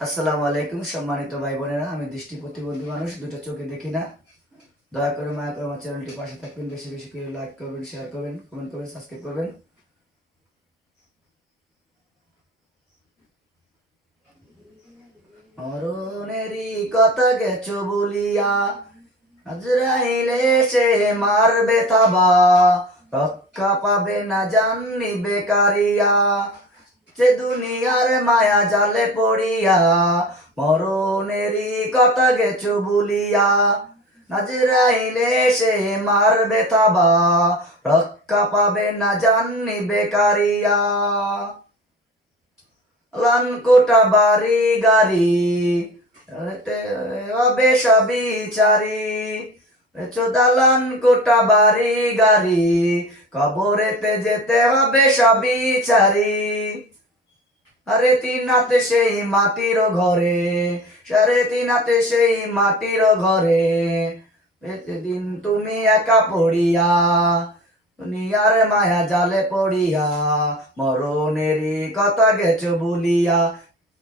আসসালামু আলাইকুম সম্মানিত ভাই বোনেরা, আমি দৃষ্টি প্রতিবন্ধী মানুষ, দুটো চোখে দেখি না। দয়া করে মায়া করে আমার চ্যানেলটি পাশে থাকবেন, বেশি বেশি করে লাইক করবেন, শেয়ার করবেন, কমেন্ট করবেন, সাবস্ক্রাইব করবেন। মরণেরই কথা গেছো বলিয়া, আজরাইলে সে মারবে থাবা, রক্ষা পাবে না জাননি বেকারিয়া। সে দুনিয়ার মায়া জালে পড়িয়া, মরণেরই কথা গেছো বলিয়া, আজরাইলে সে মারবে থাবা, রক্ষা পাবে না জাননি বেকারিয়া। লানকোটা বাড়ি গাড়ি হবে সবই চারি, দালান কোটা বাড়ি গাড়ি, কবরেতে যেতে হবে সবই চারি। আরে তিনাতে সেই মাটির ঘরে, সারে তিনাতে সেই মাটির ঘরে, দিন তুমি একা পড়িয়া, দুনিয়ার মায়া জালে পড়িয়া, মরণেরই কথা গেছো বলিয়া,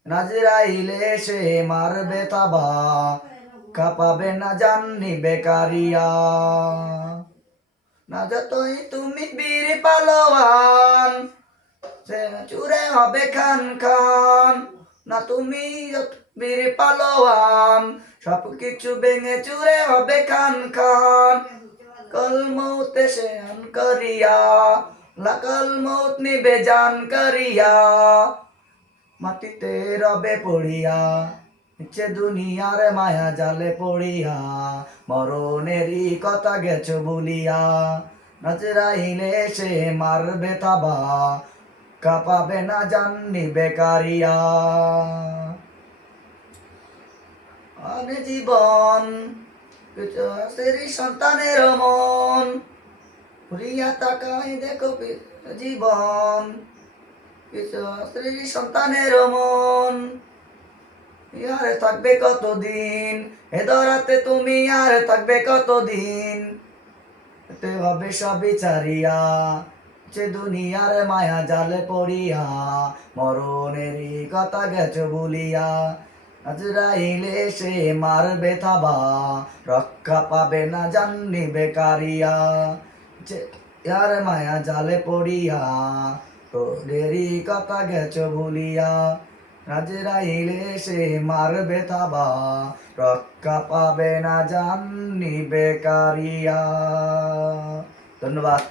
নাজরাইলে সে মারবে তাবা, কাঁপাবে না জাননি বেকারিয়া। না যতই তুমি বীর পালোয়ান, সে চুরে হবে খান খান। না তুমি বীর পালোয়ান, সব কিছু ভেঙে চুরে হবে খান খান। কল মৌত সে আন করিয়া, লাকল মৌত নিবে জান করিয়া, মাটিতে রবে পড়িয়া, ইচ্ছে দুনিয়ার মায়া জালে পড়িয়া, মরণেরই কথা গেছো বলিয়া, নাজরাইলে সে মারবে তাবা, কাঁপাবে না জাননি বেকারিয়া। আমি জীবন সেরি সন্তানের মন, ঘুরিয়া তাকাই দেখো জীবন স্ত্রী সন্তানের মন, আর থাকবে কতদিন এ ধরাতে তুমি, আর থাকবে কতদিন, এতে হবে সবই চারিয়া, যে দুনিয়ার মায়া জালে পড়িয়া, মরণেরই কথা গেছো বলিয়া, আজরাইলে সে মারবে থাবা, রক্ষা পাবে না জাননি বেকারিয়া। যে আর মায়া জালে পড়িয়া, তোদেরই কথা গেছো ভুলিয়া, আজরাইলে সে মারবে থাবা, রক্ষা পাবে না জাননি বেকারিয়া। ধন্যবাদ।